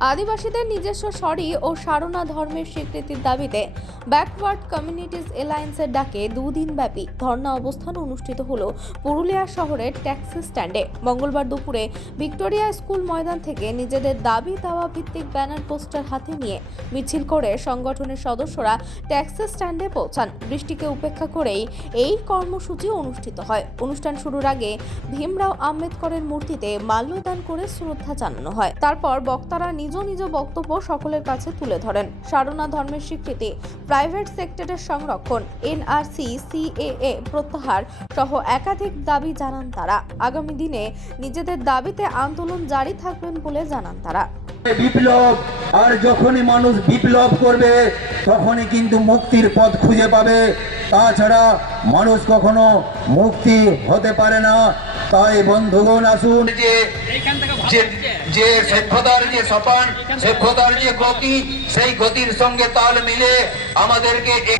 আদিবাসীদের নিজস্ব স্বরী ও সারনা ধর্মের স্বীকৃতির দাবিতে ব্যাকওয়ার্ড কমিউনিটিস এলায়েন্সের ডাকে দুদিন ব্যাপী ধর্ণা অবস্থান অনুষ্ঠিত হল পুরুলিয়া শহরের ট্যাক্সি স্ট্যান্ডে। মঙ্গলবার দুপুরে ভিক্টোরিয়া স্কুল ময়দান থেকে নিজেদের দাবি দাওয়া ভিত্তিক ব্যানার পোস্টার হাতে নিয়ে মিছিল করে সংগঠনের সদস্যরা ট্যাক্সি স্ট্যান্ডে পৌঁছান। বৃষ্টিকে উপেক্ষা করেই এই কর্মসূচি অনুষ্ঠিত হয়। অনুষ্ঠান শুরুর আগে ভীমরাও আম্বেদকরের মূর্তিতে মাল্যদান করে শ্রদ্ধা জানানো হয়। তারপর বক্তারা নিজ নিজ বক্তব্য সকলের কাছে তুলে ধরেন। সারনা ধর্মের স্বীকৃতি, প্রাইভেট সেক্টরের সংরক্ষণ, এনআরসি, সিএএ প্রত্যাহার সহ একাধিক দাবি জানান তারা। আগামী দিনে নিজেদের দাবিতে আন্দোলন জারি থাকবেন বলে জানান তারা। বিপ্লব। আর যখনই মানুষ বিপ্লব করবে, তখনই কিন্তু মুক্তির পথ খুঁজে পাবে। তাছাড়া মানুষ কখনো মুক্তি হতে পারে না। তাই বন্ধুগণ, আসুন। যে, যে- সভ্যতার যে সপান, সভ্যতার যে গতি, সেই গতির সঙ্গে তাল মিলে আমাদেরকে